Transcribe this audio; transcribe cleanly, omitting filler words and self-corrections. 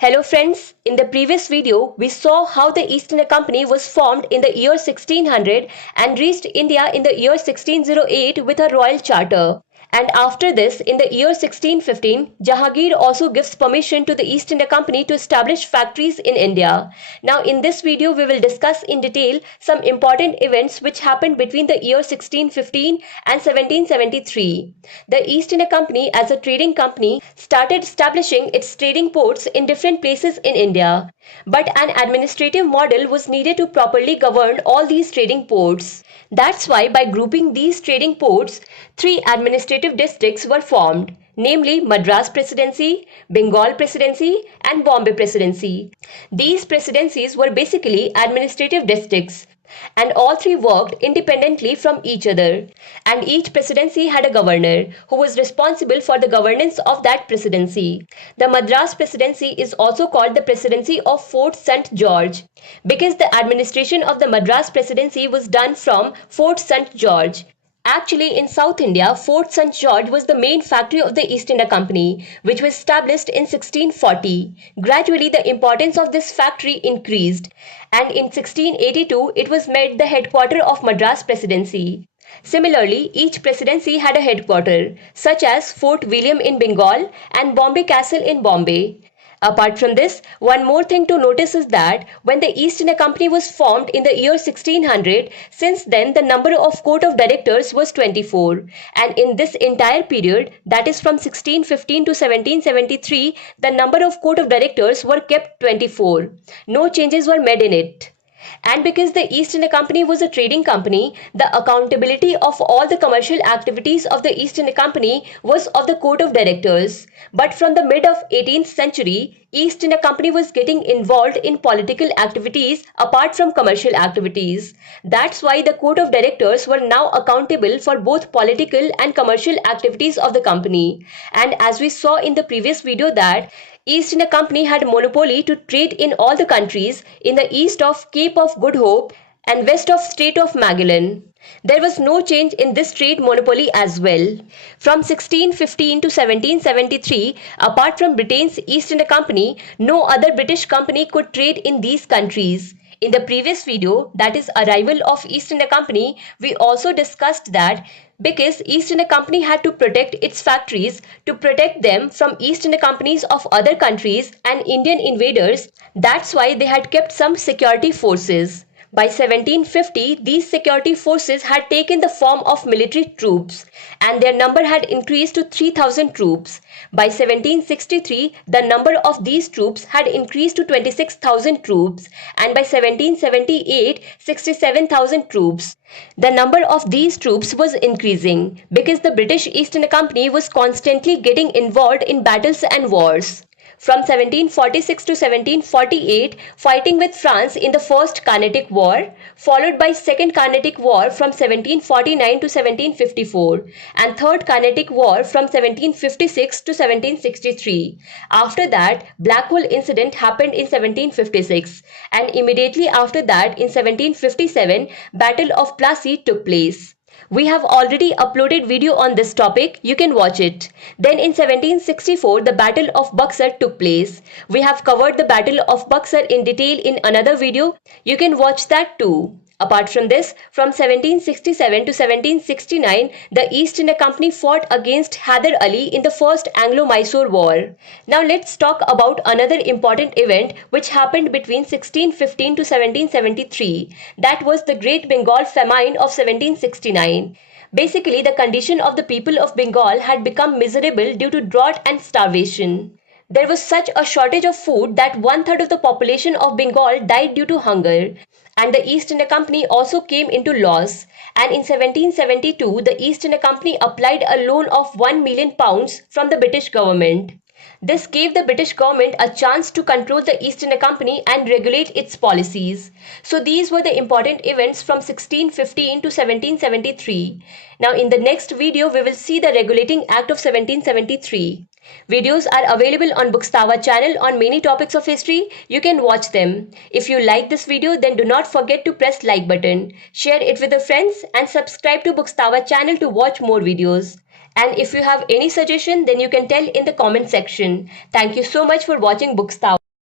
Hello friends, in the previous video we saw how the East India Company was formed in the year 1600 and reached India in the year 1608 with a royal charter. And after this, in the year 1615, Jahangir also gives permission to the East India Company to establish factories in India. Now in this video we will discuss in detail some important events which happened between the year 1615 and 1773. The East India Company as a trading company started establishing its trading ports in different places in India. But an administrative model was needed to properly govern all these trading ports. That's why by grouping these trading ports, three administrative districts were formed, namely Madras Presidency, Bengal Presidency, and Bombay Presidency. These presidencies were basically administrative districts, and all three worked independently from each other. And each presidency had a governor who was responsible for the governance of that presidency. The Madras Presidency is also called the Presidency of Fort St. George because the administration of the Madras Presidency was done from Fort St. George. Actually, in South India, Fort St. George was the main factory of the East India Company, which was established in 1640. Gradually, the importance of this factory increased, and in 1682, it was made the headquarters of Madras Presidency. Similarly, each presidency had a headquarter, such as Fort William in Bengal and Bombay Castle in Bombay. Apart from this, one more thing to notice is that when the East India Company was formed in the year 1600, since then the number of court of directors was 24. And in this entire period, that is from 1615 to 1773, the number of court of directors were kept 24. No changes were made in it. And because the East India Company was a trading company, the accountability of all the commercial activities of the East India Company was of the Court of Directors. But from the mid of 18th century, East India Company was getting involved in political activities apart from commercial activities. That's why the Court of Directors were now accountable for both political and commercial activities of the company. And as we saw in the previous video that East India Company had monopoly to trade in all the countries in the east of Cape of Good Hope and west of Strait of Magellan. There was no change in this trade monopoly as well. From 1615 to 1773, apart from Britain's East India Company, no other British company could trade in these countries. In the previous video, that is Arrival of East India Company, we also discussed that because East India Company had to protect its factories to protect them from East India Companies of other countries and Indian invaders, that's why they had kept some security forces. By 1750, these security forces had taken the form of military troops and their number had increased to 3,000 troops. By 1763, the number of these troops had increased to 26,000 troops and by 1778, 67,000 troops. The number of these troops was increasing because the British East India Company was constantly getting involved in battles and wars. From 1746 to 1748, fighting with France in the First Carnatic War, followed by Second Carnatic War from 1749 to 1754, and Third Carnatic War from 1756 to 1763. After that, Blackwall incident happened in 1756, and immediately after that, in 1757, Battle of Plassey took place. We have already uploaded video on this topic, you can watch it. Then in 1764, the Battle of Buxar took place. We have covered the Battle of Buxar in detail in another video, you can watch that too. Apart from this, from 1767 to 1769, the East India Company fought against Hyder Ali in the First Anglo-Mysore War. Now let's talk about another important event which happened between 1615 to 1773. That was the Great Bengal Famine of 1769. Basically, the condition of the people of Bengal had become miserable due to drought and starvation. There was such a shortage of food that 1/3 of the population of Bengal died due to hunger. And the East India Company also came into loss. And in 1772, the East India Company applied a loan of £1 million from the British government. This gave the British government a chance to control the East India Company and regulate its policies. So these were the important events from 1615 to 1773. Now in the next video, we will see the Regulating Act of 1773. Videos are available on Bookstawa channel on many topics of history. You can watch them. If you like this video, then do not forget to press like button, share it with your friends and subscribe to Bookstawa channel to watch more videos. And if you have any suggestion, then you can tell in the comment section. Thank you so much for watching Bookstawa.